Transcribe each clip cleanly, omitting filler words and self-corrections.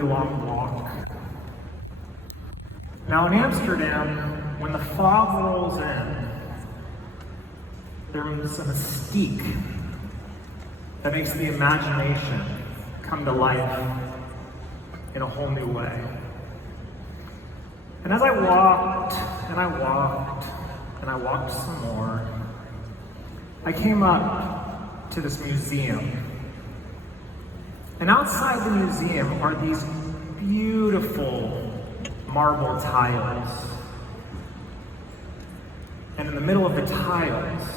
really long walk. Now in Amsterdam, when the fog rolls in, there's a mystique that makes the imagination come to life in a whole new way. And as I walked, and I walked, and I walked some more, I came up to this museum. And outside the museum are these beautiful marble tiles. And in the middle of the tiles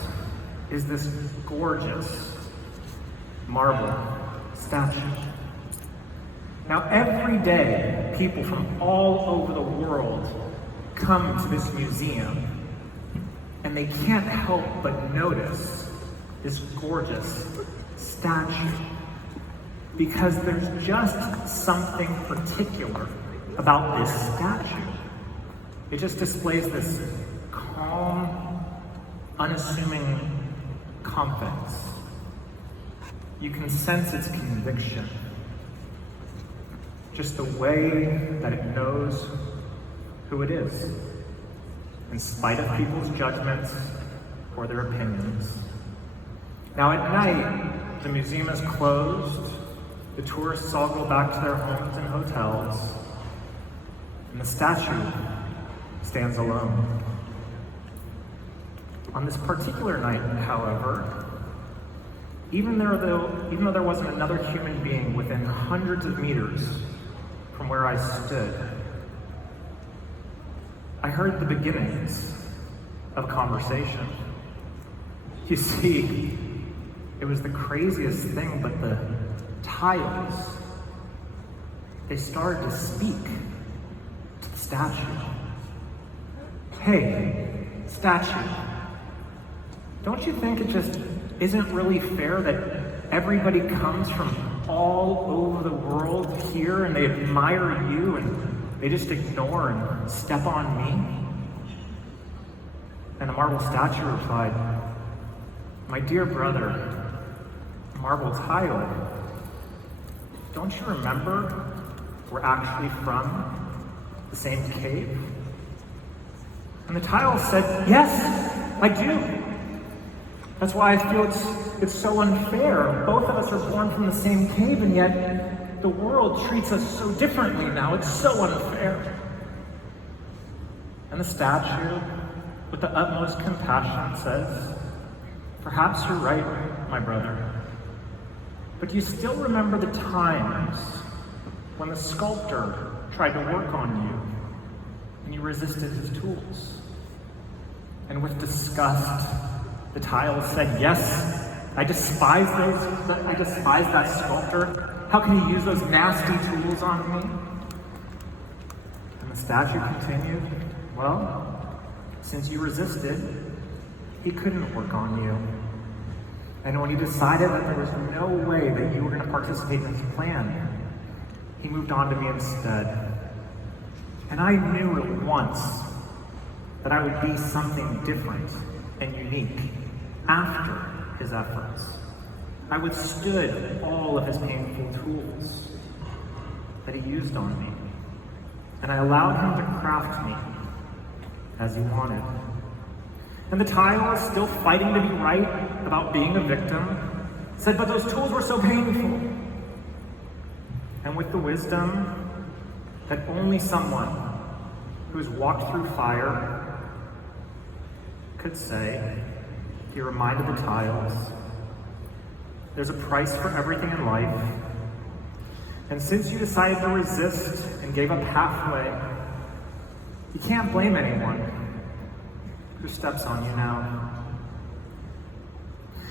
is this gorgeous marble statue. Now every day, people from all over the world come to this museum, and they can't help but notice this gorgeous statue, because there's just something particular about this statue. It just displays this calm, unassuming confidence. You can sense its conviction, just the way that it knows who it is, in spite of people's judgments or their opinions. Now at night, the museum is closed, the tourists all go back to their homes and hotels, and the statue stands alone. On this particular night, however, even though there wasn't another human being within hundreds of meters from where I stood, I heard the beginnings of conversation. You see, it was the craziest thing, but the tiles, they started to speak to the statue. Hey, statue, don't you think it just isn't really fair that everybody comes from all over the world here and they admire you and they just ignore and step on me? And the marble statue replied, my dear brother, marble tile, don't you remember we're actually from the same cave? And the tile said, yes, I do. That's why I feel it's so unfair. Both of us are born from the same cave, and yet the world treats us so differently now. It's so unfair. And the statue, with the utmost compassion, says, perhaps you're right, my brother. But do you still remember the times when the sculptor tried to work on you and you resisted his tools? And with disgust, the tile said, yes, I despise that sculptor. How can he use those nasty tools on me? And the statue continued, well, since you resisted, he couldn't work on you. And when he decided that there was no way that you were going to participate in his plan, he moved on to me instead. And I knew at once that I would be something different and unique after his efforts. I withstood all of his painful tools that he used on me, and I allowed him to craft me as he wanted. And the tile, still fighting to be right about being a victim, said, but those tools were so painful. And with the wisdom that only someone who's walked through fire could say, he reminded the tiles, there's a price for everything in life. And since you decided to resist and gave up halfway, you can't blame anyone who steps on you now.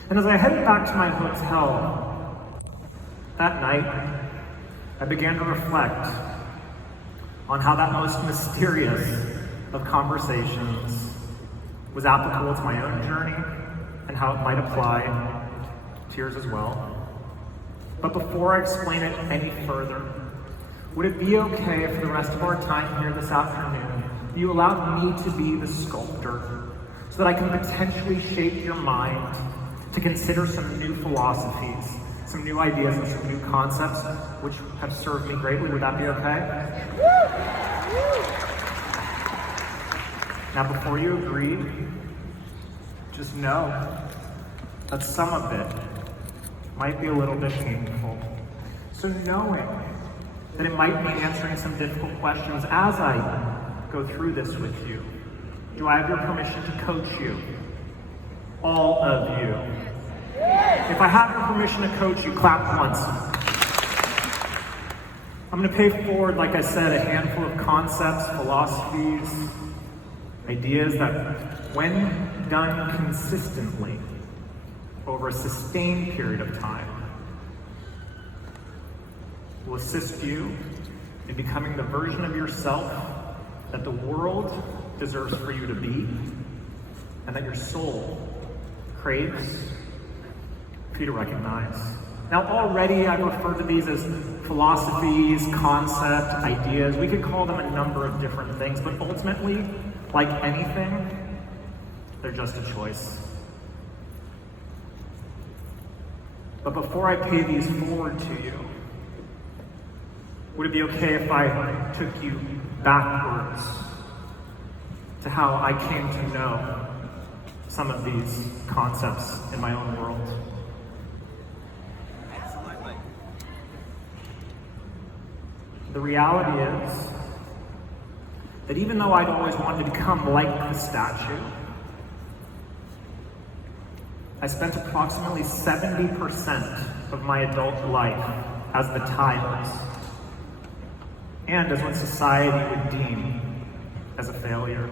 And as I headed back to my hotel that night, I began to reflect on how that most mysterious of conversations was applicable to my own journey and how it might apply to yours as well. But before I explain it any further, would it be okay if for the rest of our time here this afternoon, you allowed me to be the sculptor so that I can potentially shape your mind to consider some new philosophies, some new ideas and some new concepts, which have served me greatly. Would that be okay? Now, before you agree, just know that some of it might be a little bit painful. So knowing that it might mean answering some difficult questions as I go through this with you, do I have your permission to coach you? All of you. If I have your permission to coach you, clap once. I'm going to pay forward, like I said, a handful of concepts, philosophies, ideas that, when done consistently over a sustained period of time, will assist you in becoming the version of yourself that the world deserves for you to be, and that your soul craves for you to recognize. Now, already I've referred to these as philosophies, concept, ideas. We could call them a number of different things, but ultimately, like anything, they're just a choice. But before I pay these forward to you, would it be okay if I took you backwards to how I came to know some of these concepts in my own world? The reality is that even though I'd always wanted to become like the statue, I spent approximately 70% of my adult life as the tiles, and as what society would deem as a failure.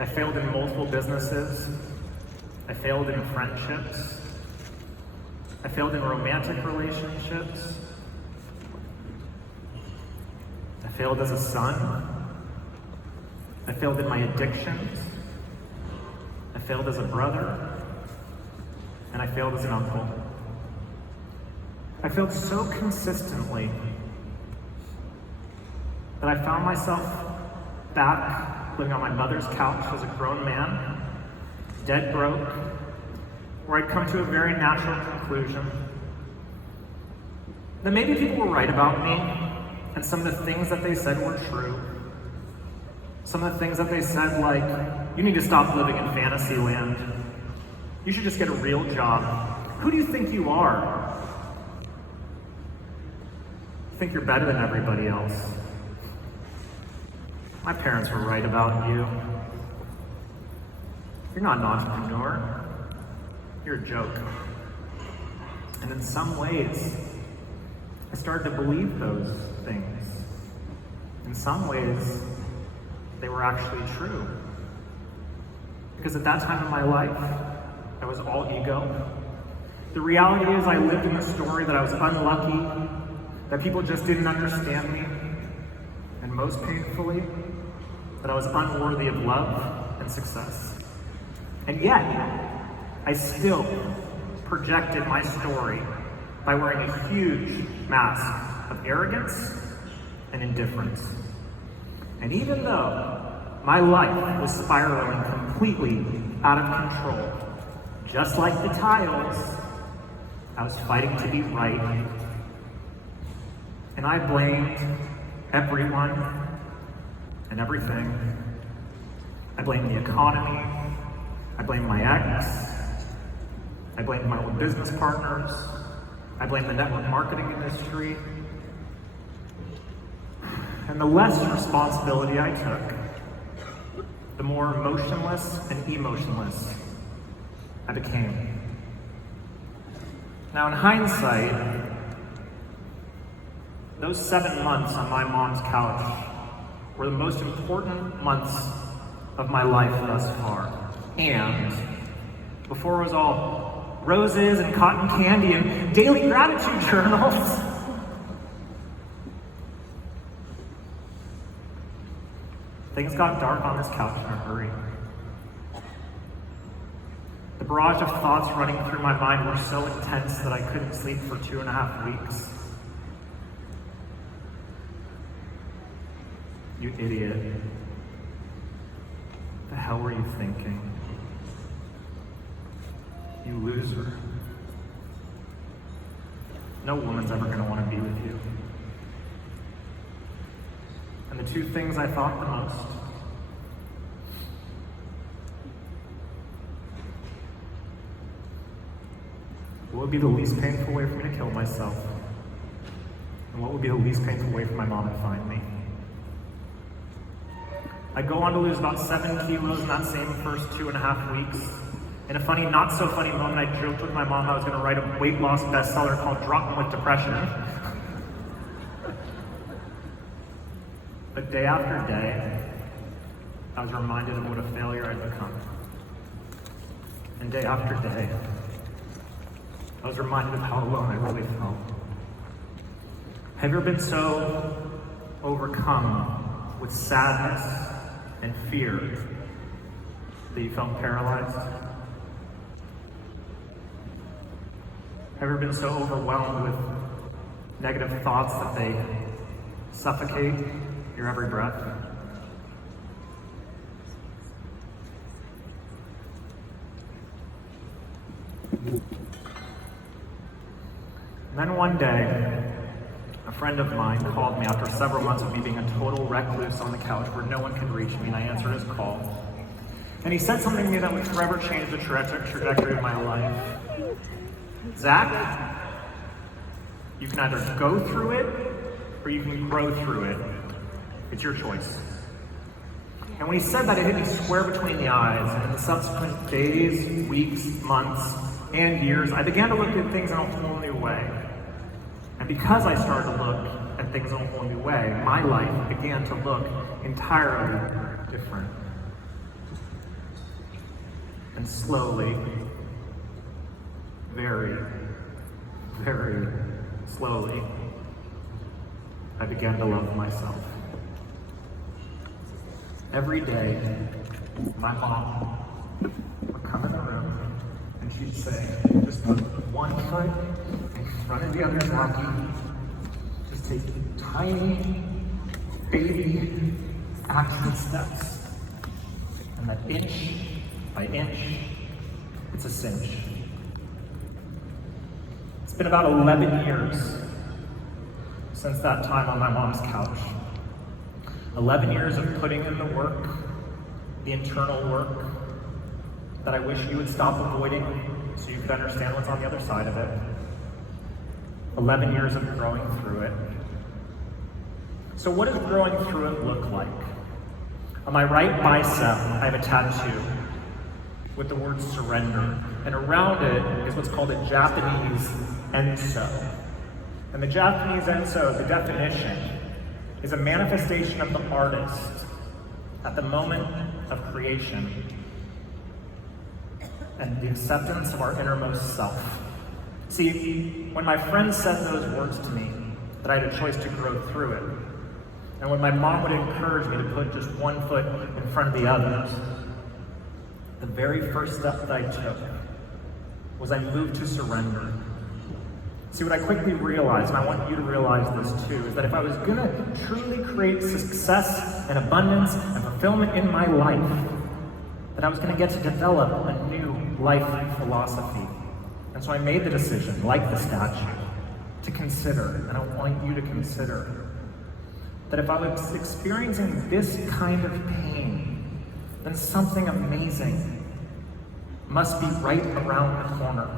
I failed in multiple businesses. I failed in friendships. I failed in romantic relationships. I failed as a son. I failed in my addictions. I failed as a brother. And I failed as an uncle. I failed so consistently that I found myself back living on my mother's couch as a grown man, dead broke, where I'd come to a very natural conclusion that maybe people were right about me, and some of the things that they said were true. Some of the things that they said, like, you need to stop living in fantasy land. You should just get a real job. Who do you think you are? You think you're better than everybody else. My parents were right about you. You're not an entrepreneur. You're a joke. And in some ways, I started to believe those things. In some ways, they were actually true. Because at that time in my life, I was all ego. The reality is I lived in a story that I was unlucky, that people just didn't understand me, and most painfully, that I was unworthy of love and success. And yet, I still projected my story by wearing a huge mask of arrogance and indifference. And even though my life was spiraling completely out of control, just like the tiles, I was fighting to be right. And I blamed everyone and everything. I blamed the economy. I blamed my ex. I blamed my old business partners. I blamed the network marketing industry. And the less responsibility I took, the more motionless and emotionless I became. Now, in hindsight, those 7 months on my mom's couch were the most important months of my life thus far. And before it was all roses and cotton candy and daily gratitude journals, things got dark on this couch in a hurry. The barrage of thoughts running through my mind were so intense that I couldn't sleep for 2.5 weeks. You idiot. What the hell were you thinking? You loser. No woman's ever going to want to be with you. And the two things I thought the most: what would be the least painful way for me to kill myself? And what would be the least painful way for my mom to find me? I'd go on to lose about 7 kilos in that same first 2.5 weeks. In a funny, not so funny moment, I joked with my mom I was going to write a weight loss bestseller called Drop 'Em with Depression. But day after day, I was reminded of what a failure I'd become. And day after day, I was reminded of how alone I really felt. Have you ever been so overcome with sadness and fear that you felt paralyzed? Have you ever been so overwhelmed with negative thoughts that they suffocate your every breath? And then one day, a friend of mine called me after several months of me being a total recluse on the couch where no one could reach me, and I answered his call. And he said something to me that would forever change the trajectory of my life. Zach, you can either go through it or you can grow through it. It's your choice. And when he said that, it hit me square between the eyes. And in the subsequent days, weeks, months, and years, I began to look at things in a whole new way. And because I started to look at things in a whole new way, my life began to look entirely different. And slowly, very, very slowly, I began to love myself. Every day, my mom would come in the room and she'd say, just put one foot in front of the other's monkey, just take tiny, baby action steps. And that inch by inch, it's a cinch. It's been about 11 years since that time on my mom's couch. 11 years of putting in the work, the internal work, that I wish you would stop avoiding so you could understand what's on the other side of it. 11 years of growing through it. So what does growing through it look like? On my right bicep, I have a tattoo with the word surrender. And around it is what's called a Japanese enso. And the Japanese enso, the definition, is a manifestation of the artist at the moment of creation and the acceptance of our innermost self. See, when my friend said those words to me, that I had a choice to grow through it, and when my mom would encourage me to put just one foot in front of the others, the very first step that I took was I moved to surrender. See, what I quickly realized, and I want you to realize this too, is that if I was gonna truly create success and abundance and fulfillment in my life, that I was gonna get to develop a new life philosophy. And so I made the decision, like the statue, to consider, and I want you to consider, that if I was experiencing this kind of pain, then something amazing must be right around the corner.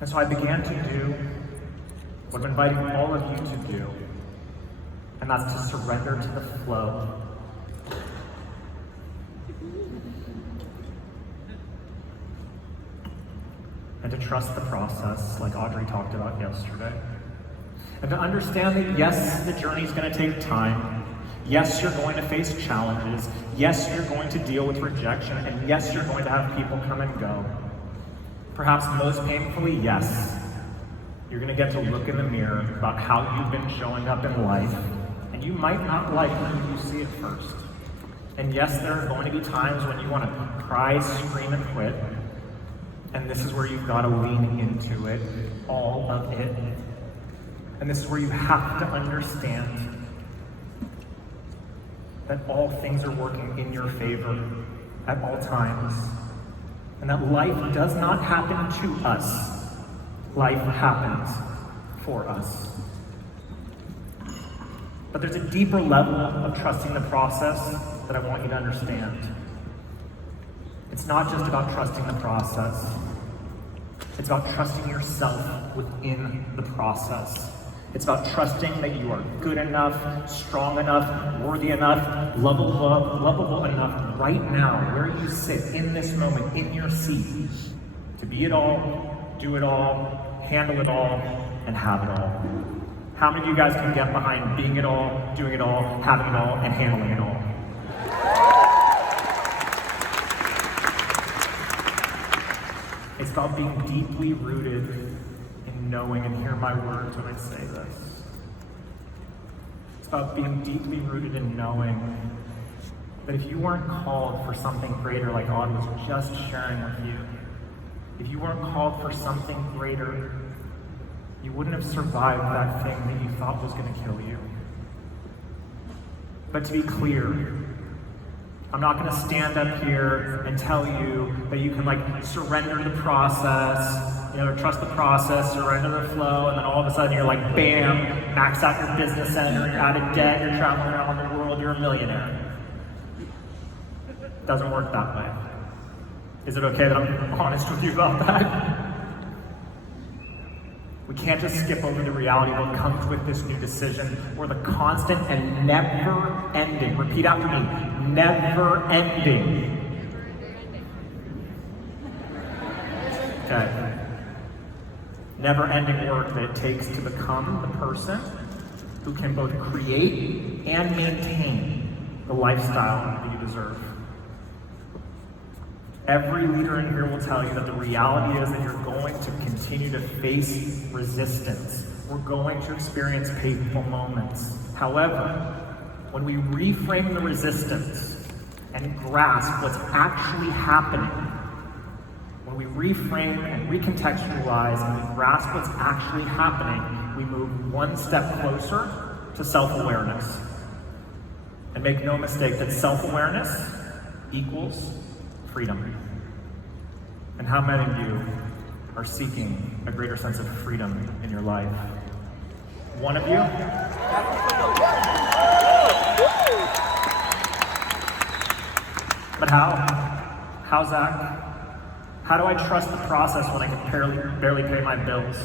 And so I began to do what I'm inviting all of you to do, and that's to surrender to the flow. And to trust the process, like Audrey talked about yesterday. And to understand that yes, the journey's going to take time. Yes, you're going to face challenges. Yes, you're going to deal with rejection. And yes, you're going to have people come and go. Perhaps most painfully, yes, you're going to get to look in the mirror about how you've been showing up in life, and you might not like who you see at first. And yes, there are going to be times when you want to cry, scream, and quit, and this is where you've got to lean into it, all of it. And this is where you have to understand that all things are working in your favor at all times. And that life does not happen to us. life happens for us. But there's a deeper level of trusting the process that I want you to understand. It's not just about trusting the process. It's about trusting yourself within the process. It's about trusting that you are good enough, strong enough, worthy enough, lovable enough right now, where you sit in this moment, in your seat, to be it all, do it all, handle it all, and have it all. How many of you guys can get behind being it all, doing it all, having it all, and handling it all? It's about being deeply rooted in knowing, and hear my words when I say this. It's about being deeply rooted in knowing that if you weren't called for something greater, like God was just sharing with you, if you weren't called for something greater, you wouldn't have survived that thing that you thought was going to kill you. But to be clear, I'm not going to stand up here and tell you that you can surrender the process, trust the process, surrender the flow, and then all of a sudden you're bam, max out your business center, you're out of debt, you're traveling around the world, you're a millionaire. It doesn't work that way. Is it okay that I'm honest with you about that? We can't just skip over the reality of what comes with this new decision, or the constant and never-ending, repeat after me, never-ending. Okay. Never-ending work that it takes to become the person who can both create and maintain the lifestyle that you deserve. Every leader in here will tell you that the reality is that you're going to continue to face resistance. We're going to experience painful moments. However, when we reframe the resistance and grasp what's actually happening, when we reframe and recontextualize and we grasp what's actually happening, we move one step closer to self-awareness. And make no mistake that self-awareness equals freedom. And how many of you are seeking a greater sense of freedom in your life? One of you? But how? How's that? How do I trust the process when I can barely pay my bills?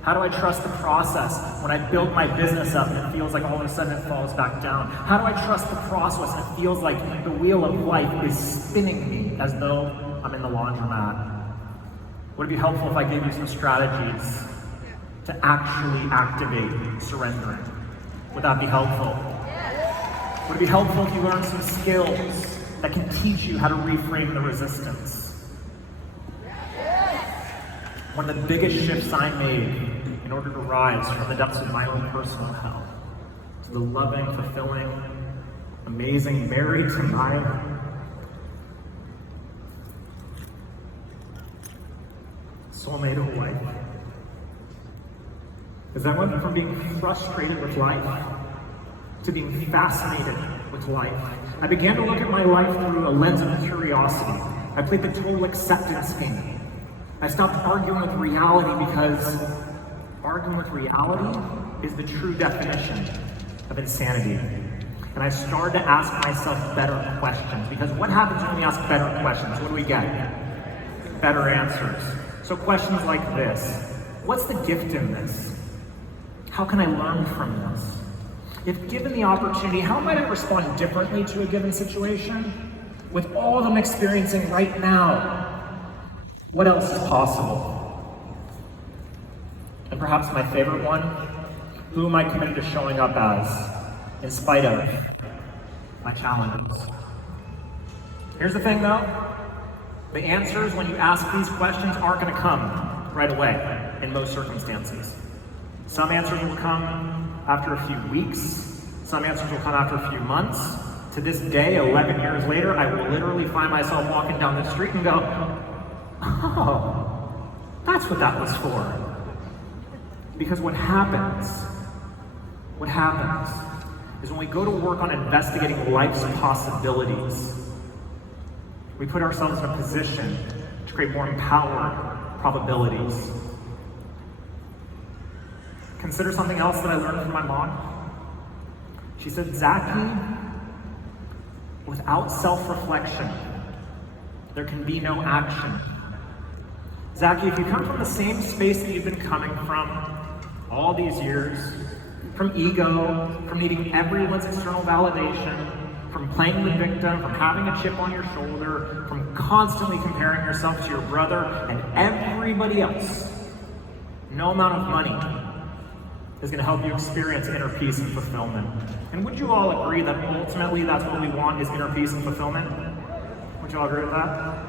How do I trust the process when I build my business up and it feels like all of a sudden it falls back down? How do I trust the process and it feels like the wheel of life is spinning me as though I'm in the laundromat? Would it be helpful if I gave you some strategies to actually activate surrendering? Would that be helpful? Would it be helpful if you learned some skills that can teach you how to reframe the resistance? One of the biggest shifts I made in order to rise from the depths of my own personal hell to the loving, fulfilling, amazing, married to my soulmate of life is I went from being frustrated with life to being fascinated with life. I began to look at my life through a lens of curiosity. I played the total acceptance game. I stopped arguing with reality because arguing with reality is the true definition of insanity. And I started to ask myself better questions, because what happens when we ask better questions? What do we get? Better answers. So questions like this: what's the gift in this? How can I learn from this? If given the opportunity, how might I respond differently to a given situation? With all that I'm experiencing right now, what else is possible? And perhaps my favorite one, who am I committed to showing up as, in spite of my challenges? Here's the thing though, the answers when you ask these questions aren't gonna come right away in most circumstances. Some answers will come after a few weeks, some answers will come after a few months. To this day, 11 years later, I will literally find myself walking down the street and go, oh, that's what that was for. Because what happens is when we go to work on investigating life's possibilities, we put ourselves in a position to create more empowered probabilities. consider something else that I learned from my mom. She said, Zachy, without self-reflection, there can be no action. Zachy, if you come from the same space that you've been coming from all these years, from ego, from needing everyone's external validation, from playing the victim, from having a chip on your shoulder, from constantly comparing yourself to your brother and everybody else, no amount of money is going to help you experience inner peace and fulfillment. And would you all agree that ultimately that's what we want, is inner peace and fulfillment? Would you all agree with that?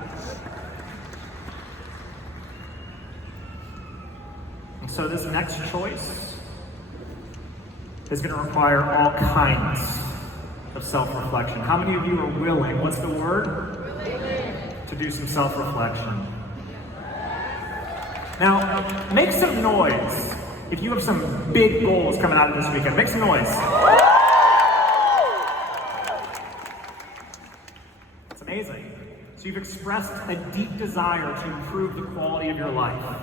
And so this next choice is going to require all kinds of self-reflection. How many of you are willing, what's the word? Willing. To do some self-reflection. Now, make some noise if you have some big goals coming out of this weekend. Make some noise. It's amazing. So you've expressed a deep desire to improve the quality of your life.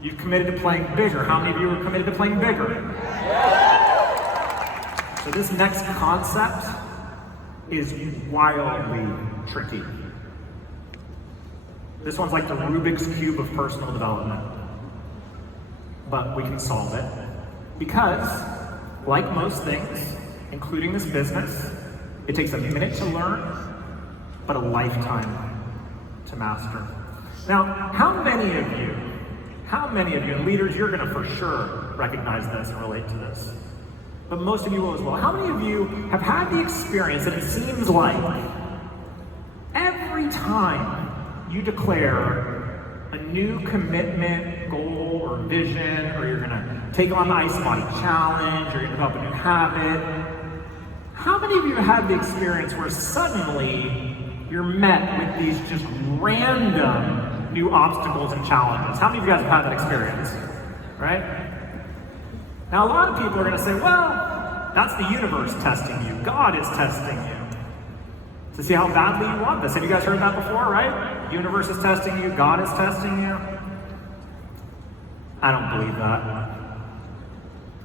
You've committed to playing bigger. How many of you are committed to playing bigger? So this next concept is wildly tricky. This one's like the Rubik's Cube of personal development. But we can solve it. Because, like most things, including this business, it takes a minute to learn, but a lifetime to master. Now, how many of you, and leaders, you're gonna for sure recognize this and relate to this, but most of you will as well. How many of you have had the experience that it seems like every time you declare a new commitment, goal, or vision, or you're gonna take on the Ice Body Challenge, or you're gonna develop a new habit, how many of you have had the experience where suddenly you're met with these just random new obstacles and challenges? How many of you guys have had that experience, right? Now, a lot of people are going to say, well, that's the universe testing you. God is testing you to see how badly you want this. Have you guys heard that before, right? The universe is testing you. God is testing you. I don't believe that.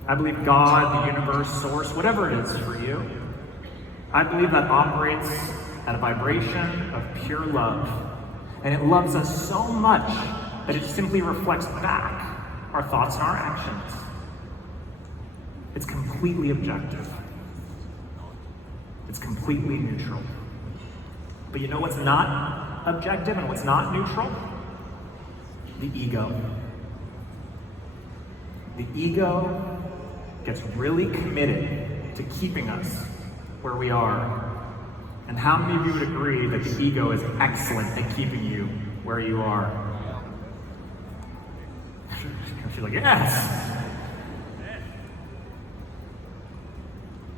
I believe God, the universe, source, whatever it is for you, I believe that operates at a vibration of pure love. And it loves us so much that it simply reflects back our thoughts and our actions. It's completely objective. It's completely neutral. But you know what's not objective and what's not neutral? The ego. The ego gets really committed to keeping us where we are. And how many of you would agree that the ego is excellent at keeping you where you are? She's like, yes!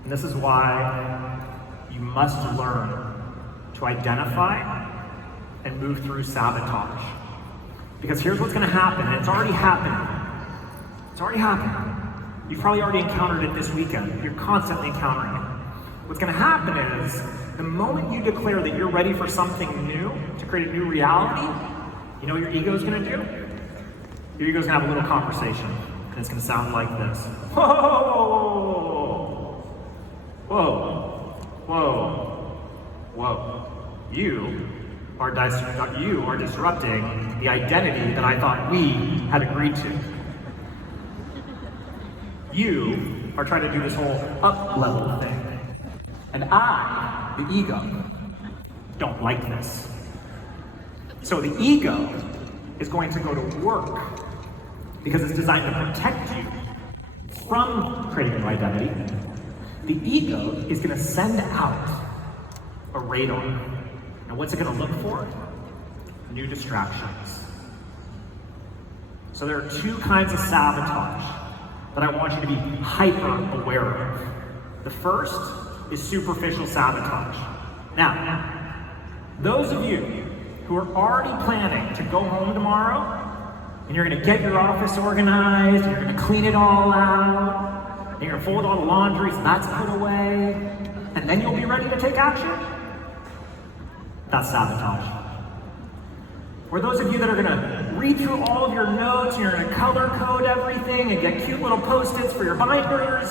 And this is why you must learn to identify and move through sabotage. Because here's what's going to happen, and it's already happening. It's already happening. You've probably already encountered it this weekend. You're constantly encountering it. What's going to happen is, the moment you declare that you're ready for something new, to create a new reality, you know what your ego is going to do? Your ego is going to have a little conversation, and it's going to sound like this. Whoa! Whoa! Whoa! Whoa! You are disrupting the identity that I thought we had agreed to. You are trying to do this whole up-level thing. And I, the ego, don't like this. So the ego is going to go to work because it's designed to protect you from creating a new identity. The ego is going to send out a radar. And what's it going to look for? New distractions. So there are two kinds of sabotage that I want you to be hyper aware of. The first is superficial sabotage. Now, those of you who are already planning to go home tomorrow, and you're gonna get your office organized, and you're gonna clean it all out, and you're gonna fold all the laundry so that's put away, and then you'll be ready to take action, that's sabotage. Or those of you that are gonna read through all of your notes, and you're gonna color code everything and get cute little post-its for your binders.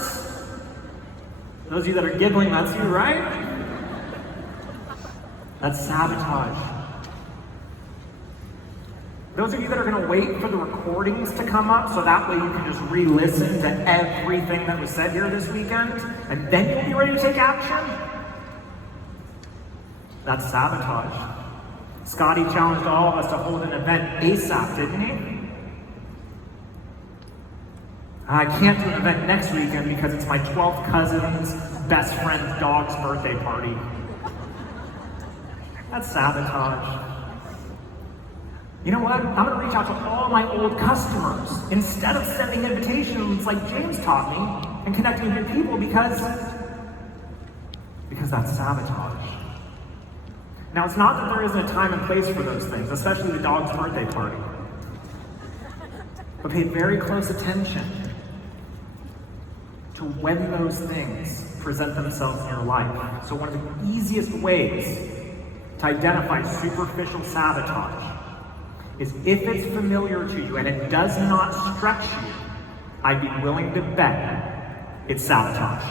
Those of you that are giggling, that's you, right? That's sabotage. Those of you that are going to wait for the recordings to come up so that way you can just re-listen to everything that was said here this weekend, and then you'll be ready to take action, that's sabotage. Scotty challenged all of us to hold an event ASAP, didn't he? I can't do an event next weekend because it's my 12th cousin's best friend's dog's birthday party. That's sabotage. You know what? I'm going to reach out to all my old customers instead of sending invitations like James taught me and connecting with people because that's sabotage. Now, it's not that there isn't a time and place for those things, especially the dog's birthday party. But pay very close attention to when those things present themselves in your life. So one of the easiest ways to identify superficial sabotage is if it's familiar to you and it does not stretch you, I'd be willing to bet it's sabotage.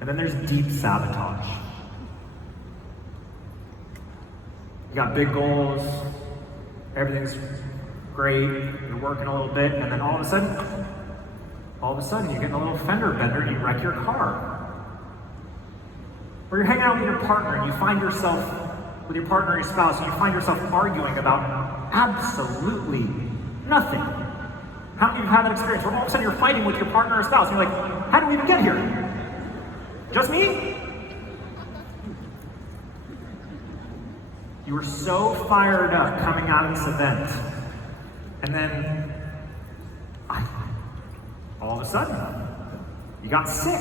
And then there's deep sabotage. You got big goals, everything's great, you're working a little bit, and then all of a sudden you're getting a little fender bender and you wreck your car. Or you're hanging out with your partner and you find yourself, with your partner or your spouse, and you find yourself arguing about absolutely nothing. How many of you have had that experience where all of a sudden you're fighting with your partner or spouse and you're like, how did we even get here? Just me? You were so fired up coming out of this event, and then all of a sudden, you got sick,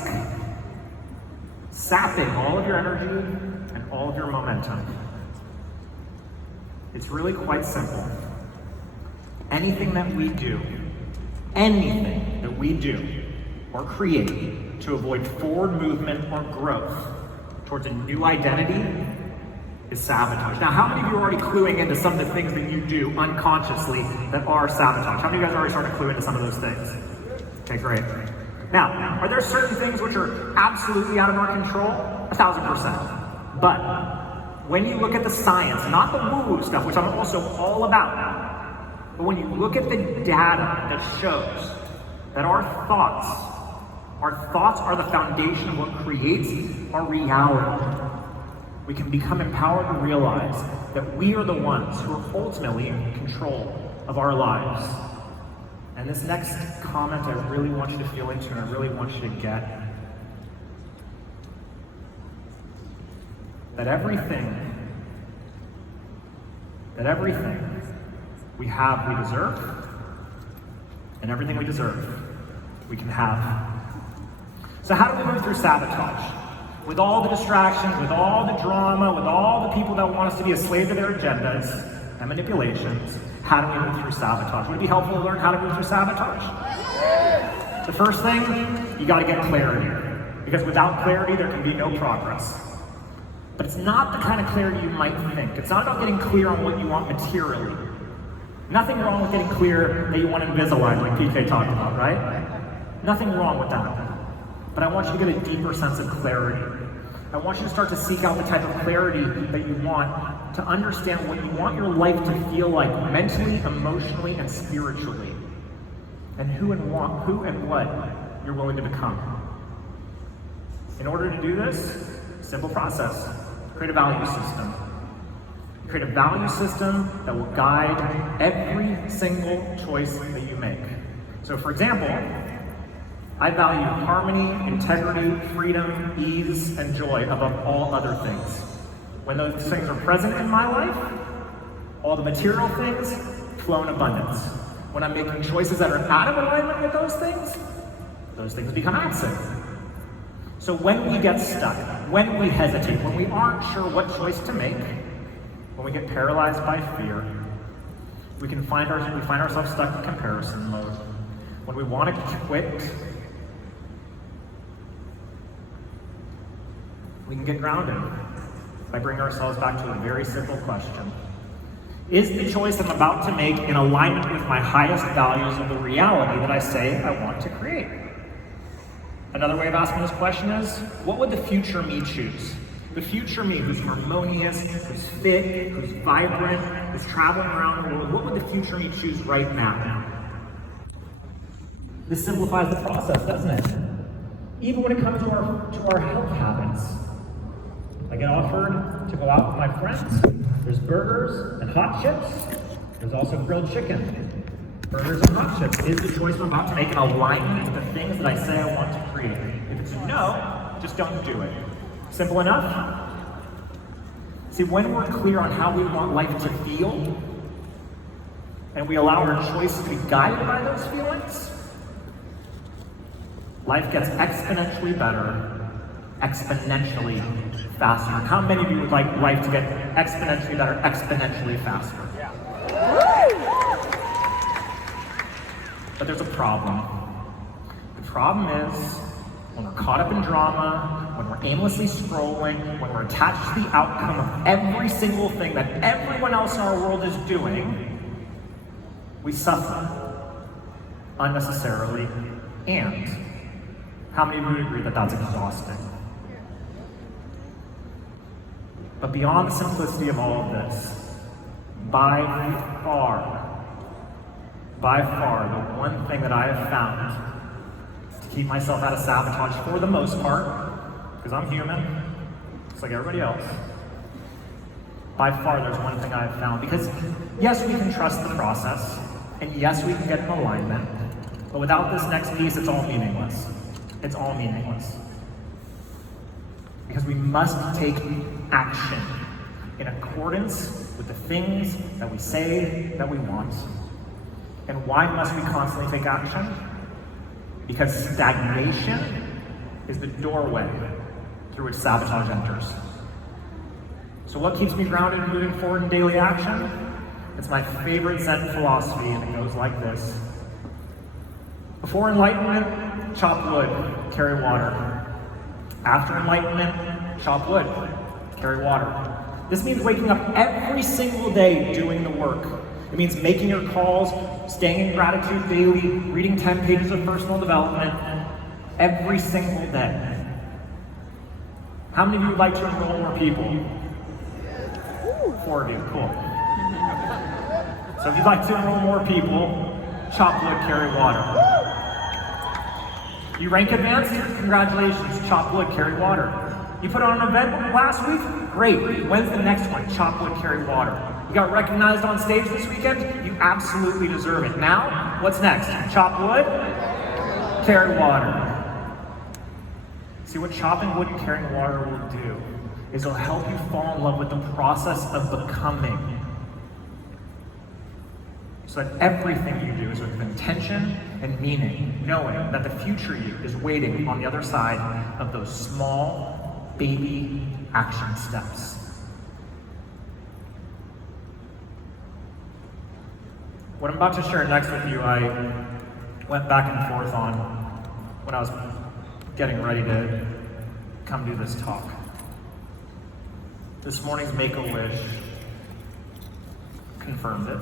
sapping all of your energy and all of your momentum. It's really quite simple. Anything that we do or create to avoid forward movement or growth towards a new identity is sabotage. Now, how many of you are already cluing into some of the things that you do unconsciously that are sabotage? How many of you guys already started to clue into some of those things? Okay, great. Now, are there certain things which are absolutely out of our control? 1,000%. But when you look at the science, not the woo-woo stuff, which I'm also all about, but when you look at the data that shows that our thoughts are the foundation of what creates our reality, we can become empowered to realize that we are the ones who are ultimately in control of our lives. And this next comment I really want you to feel into and I really want you to get. That everything we have, we deserve, and everything we deserve, we can have. So how do we move through sabotage? With all the distractions, with all the drama, with all the people that want us to be a slave to their agendas and manipulations, how do we move through sabotage? Would it be helpful to learn how to move through sabotage? The first thing, you gotta get clarity. Because without clarity, there can be no progress. But it's not the kind of clarity you might think. It's not about getting clear on what you want materially. Nothing wrong with getting clear that you want Invisalign, like PK talked about, right? Nothing wrong with that. But I want you to get a deeper sense of clarity. I want you to start to seek out the type of clarity that you want to understand what you want your life to feel like mentally, emotionally, and spiritually. And who and what you're willing to become. In order to do this, simple process. Create a value system. Create a value system that will guide every single choice that you make. So for example, I value harmony, integrity, freedom, ease, and joy above all other things. When those things are present in my life, all the material things flow in abundance. When I'm making choices that are out of alignment with those things become absent. So when we get stuck, when we hesitate, when we aren't sure what choice to make, when we get paralyzed by fear, we find ourselves stuck in comparison mode. When we want to quit, we can get grounded by bringing ourselves back to a very simple question. Is the choice I'm about to make in alignment with my highest values of the reality that I say I want to create? Another way of asking this question is, what would the future me choose? The future me who's harmonious, who's fit, who's vibrant, who's traveling around the world, what would the future me choose right now? This simplifies the process, doesn't it? Even when it comes to our health habits. I get offered to go out with my friends. There's burgers and hot chips. There's also grilled chicken. Burgers and hot chips is the choice I'm about to make in alignment with the things that I say I want to create. If it's a no, just don't do it. Simple enough? See, when we're clear on how we want life to feel, and we allow our choices to be guided by those feelings, life gets exponentially better, exponentially faster. How many of you would like life to get exponentially better, exponentially faster? Yeah. But there's a problem. The problem is when we're caught up in drama, when we're aimlessly scrolling, when we're attached to the outcome of every single thing that everyone else in our world is doing, we suffer unnecessarily. And how many of you would agree that that's exhausting? But beyond the simplicity of all of this, by far, the one thing that I have found to keep myself out of sabotage for the most part, because I'm human, just like everybody else, by far there's one thing I have found. Because yes, we can trust the process, and yes, we can get in alignment, but without this next piece, it's all meaningless. It's all meaningless. Because we must take action in accordance with the things that we say that we want. And why must we constantly take action? Because stagnation is the doorway through which sabotage enters. So what keeps me grounded and moving forward in daily action? It's my favorite Zen philosophy, and it goes like this. Before enlightenment, chop wood, carry water. After enlightenment, chop wood, carry water. This means waking up every single day doing the work. It means making your calls, staying in gratitude daily, reading 10 pages of personal development every single day. How many of you would like to enroll more people? 4 of you, cool. So if you'd like to enroll more people, chop wood, carry water. You rank advanced? Congratulations, chop wood, carry water. You put on an event last week? Great. When's the next one? Chop wood, carry water. You got recognized on stage this weekend? You absolutely deserve it. Now, what's next? Chop wood, carry water. See, what chopping wood and carrying water will do is it'll help you fall in love with the process of becoming. So that everything you do is with intention and meaning, knowing that the future you is waiting on the other side of those small, baby action steps. What I'm about to share next with you, I went back and forth on when I was getting ready to come do this talk. This morning's Make-A-Wish confirmed it.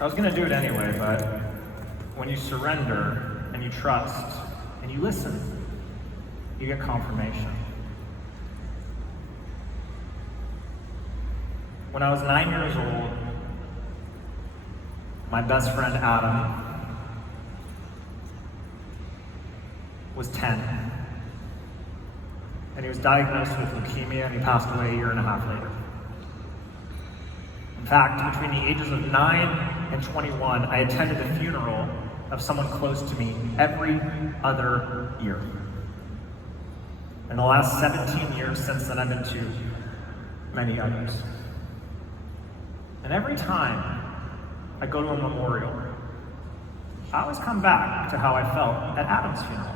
I was going to do it anyway, but when you surrender and you trust and you listen, you get confirmation. When I was 9 years old, my best friend Adam was 10, and he was diagnosed with leukemia, and he passed away a year and a half later. In fact, between the ages of 9 and 21, I attended the funeral of someone close to me every other year. In the last 17 years since then, I've been to many others. And every time I go to a memorial, I always come back to how I felt at Adam's funeral.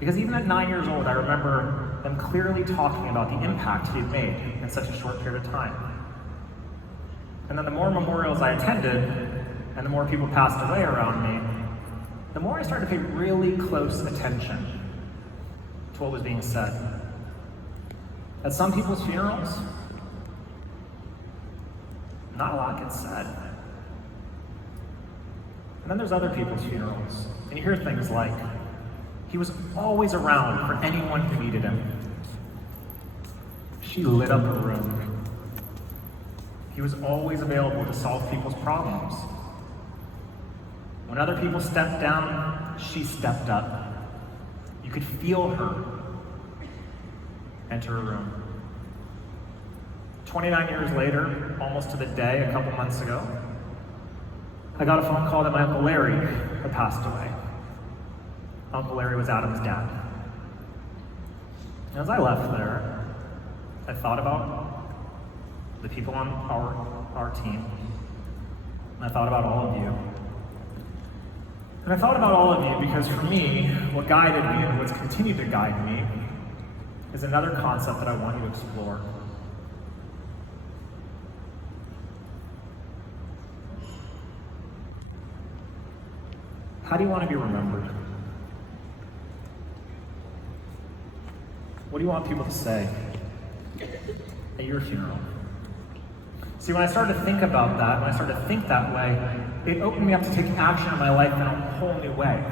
Because even at 9 years old, I remember them clearly talking about the impact he'd made in such a short period of time. And then the more memorials I attended, and the more people passed away around me, the more I started to pay really close attention to what was being said. At some people's funerals, not a lot gets said. And then there's other people's funerals, and you hear things like, he was always around for anyone who needed him. She lit up a room. He was always available to solve people's problems. When other people stepped down, she stepped up. You could feel her enter a room. 29 years later, almost to the day, a couple months ago, I got a phone call that my Uncle Larry had passed away. Uncle Larry was Adam's dad. And as I left there, I thought about the people on our team, and I thought about all of you. And I thought about all of you because for me, what guided me and what's continued to guide me is another concept that I want you to explore. How do you want to be remembered? What do you want people to say at your funeral? See, when I started to think about that, when I started to think that way, it opened me up to take action in my life in a whole new way.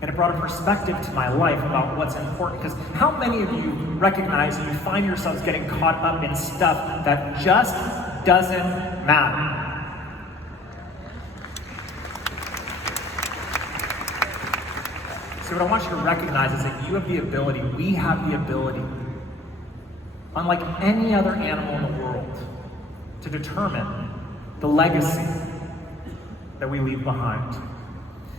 And it brought a perspective to my life about what's important. Because how many of you recognize and you find yourselves getting caught up in stuff that just doesn't matter? So what I want you to recognize is that you have the ability, we have the ability, unlike any other animal in the world, to determine the legacy that we leave behind.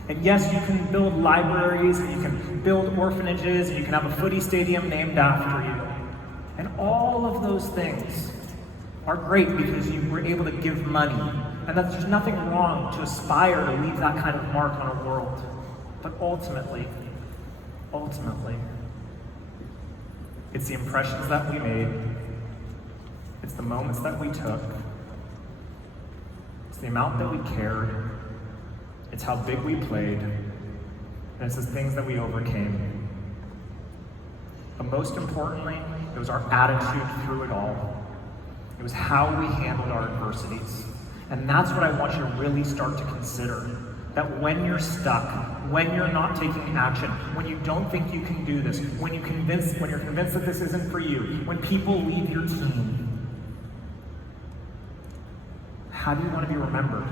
And yes, you can build libraries, and you can build orphanages, and you can have a footy stadium named after you. And all of those things are great because you were able to give money. And there's nothing wrong to aspire to leave that kind of mark on a world. But ultimately, it's the impressions that we made, it's the moments that we took, it's the amount that we cared, it's how big we played, and it's the things that we overcame. But most importantly, it was our attitude through it all. It was how we handled our adversities. And that's what I want you to really start to consider. That when you're stuck, when you're not taking action, when you don't think you can do this, when you're convinced that this isn't for you, when people leave your team, how do you want to be remembered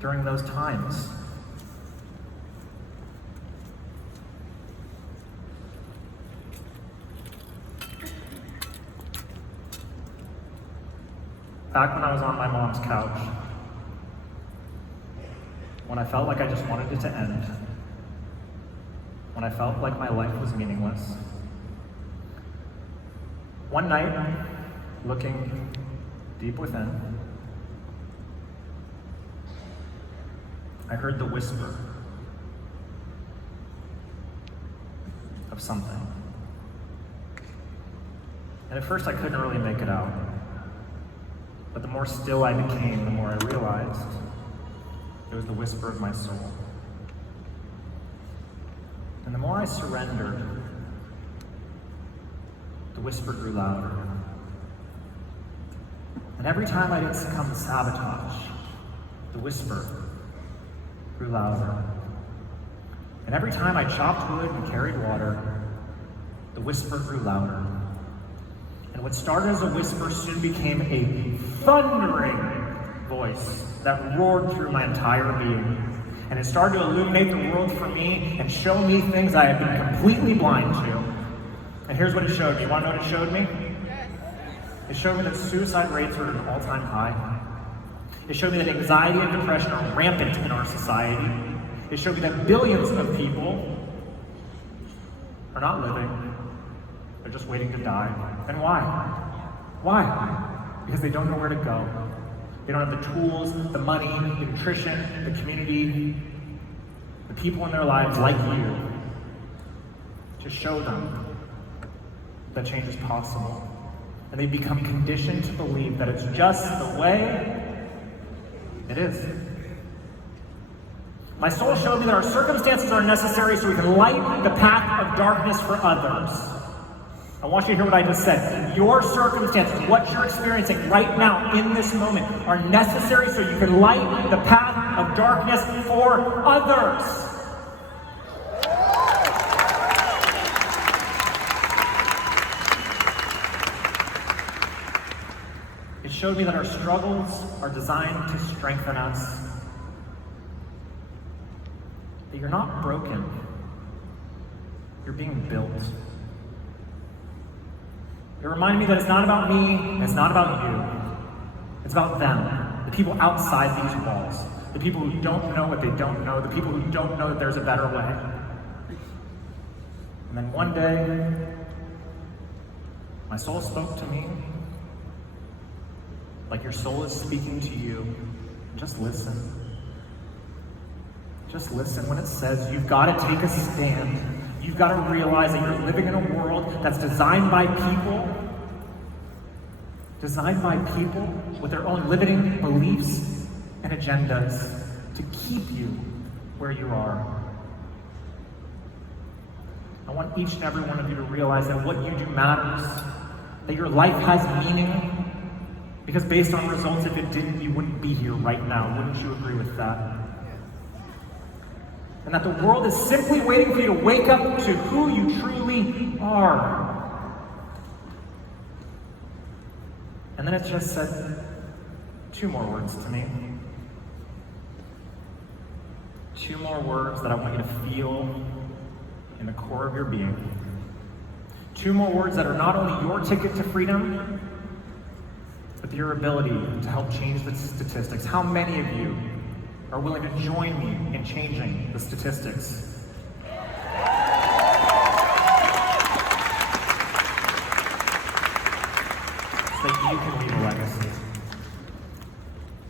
during those times? Back when I was on my mom's couch, when I felt like I just wanted it to end, when I felt like my life was meaningless. One night, looking deep within, I heard the whisper of something. And at first I couldn't really make it out. But the more still I became, the more I realized it was the whisper of my soul. And the more I surrendered, the whisper grew louder. And every time I didn't succumb to sabotage, the whisper grew louder. And every time I chopped wood and carried water, the whisper grew louder. And what started as a whisper soon became a thundering voice that roared through my entire being. And it started to illuminate the world for me and show me things I had been completely blind to. And here's what it showed me. You want to know what it showed me? It showed me that suicide rates are at an all-time high. It showed me that anxiety and depression are rampant in our society. It showed me that billions of people are not living. They're just waiting to die. And why? Why? Because they don't know where to go. They don't have the tools, the money, the nutrition, the community, the people in their lives like you to show them that change is possible. And they become conditioned to believe that it's just the way it is. My soul showed me that our circumstances are necessary so we can light the path of darkness for others. I want you to hear what I just said. Your circumstances, what you're experiencing right now in this moment, are necessary so you can light the path of darkness for others. It showed me that our struggles are designed to strengthen us. That you're not broken. You're being built. It reminded me that it's not about me, and it's not about you. It's about them, the people outside these walls, the people who don't know what they don't know, the people who don't know that there's a better way. And then one day, my soul spoke to me, like your soul is speaking to you. Just listen. Just listen when it says you've got to take a stand. You've got to realize that you're living in a world that's designed by people with their own limiting beliefs and agendas to keep you where you are. I want each and every one of you to realize that what you do matters, that your life has meaning, because based on results, if it didn't, you wouldn't be here right now. Wouldn't you agree with that? And that the world is simply waiting for you to wake up to who you truly are. And then it just said two more words to me. Two more words that I want you to feel in the core of your being. Two more words that are not only your ticket to freedom, but your ability to help change the statistics. How many of you are willing to join me in changing the statistics? So that you can leave a legacy.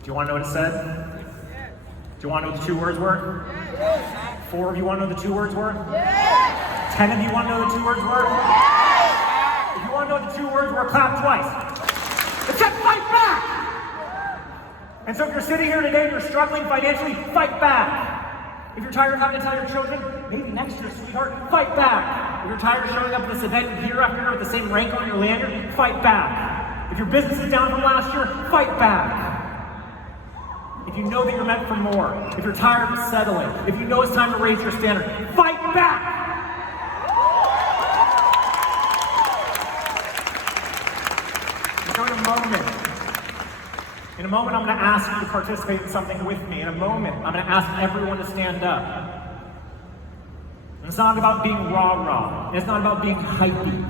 Do you want to know what it said? Do you want to know what the two words were? 4 of you want to know the two words were? 10 of you want to know the two words were? If you want to know what the two words were, clap twice. It said fight back! And so if you're sitting here today and you're struggling financially, fight back. If you're tired of having to tell your children, maybe next year, sweetheart, fight back. If you're tired of showing up at this event year after year with the same rank on your lanyard, fight back. If your business is down from last year, fight back. If you know that you're meant for more, if you're tired of settling, if you know it's time to raise your standard, fight back! So in a moment, I'm going to ask you to participate in something with me. In a moment, I'm going to ask everyone to stand up. And it's not about being rah-rah. And it's not about being hypey.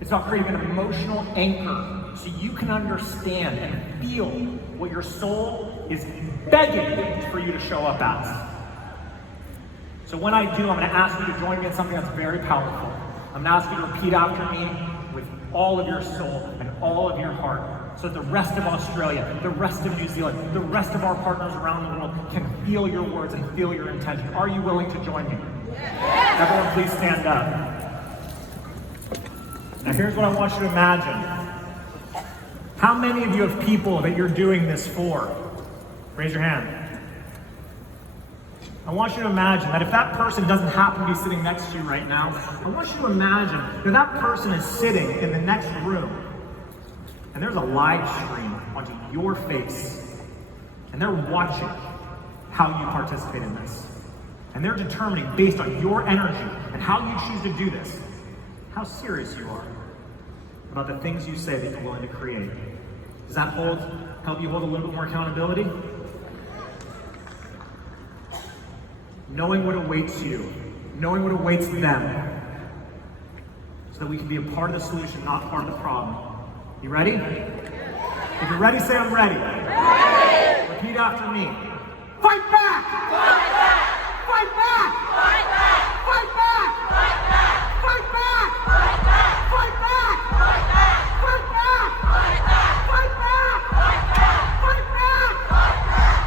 It's about creating an emotional anchor so you can understand and feel what your soul is begging for you to show up as. So when I do, I'm going to ask you to join me in something that's very powerful. I'm going to ask you to repeat after me with all of your soul and all of your heart, so that the rest of Australia, the rest of New Zealand, the rest of our partners around the world can feel your words and feel your intention. Are you willing to join me? Yes. Everyone please stand up. Now here's what I want you to imagine. How many of you have people that you're doing this for? Raise your hand. I want you to imagine that if that person doesn't happen to be sitting next to you right now, I want you to imagine that that person is sitting in the next room, and there's a live stream onto your face, and they're watching how you participate in this. And they're determining, based on your energy and how you choose to do this, how serious you are about the things you say that you're willing to create. Does that help you hold a little bit more accountability? Knowing what awaits you, knowing what awaits them, so that we can be a part of the solution, not part of the problem. You ready? If you're ready, say I'm ready. Ready. Repeat after me. Fight back! Fight back! Fight back!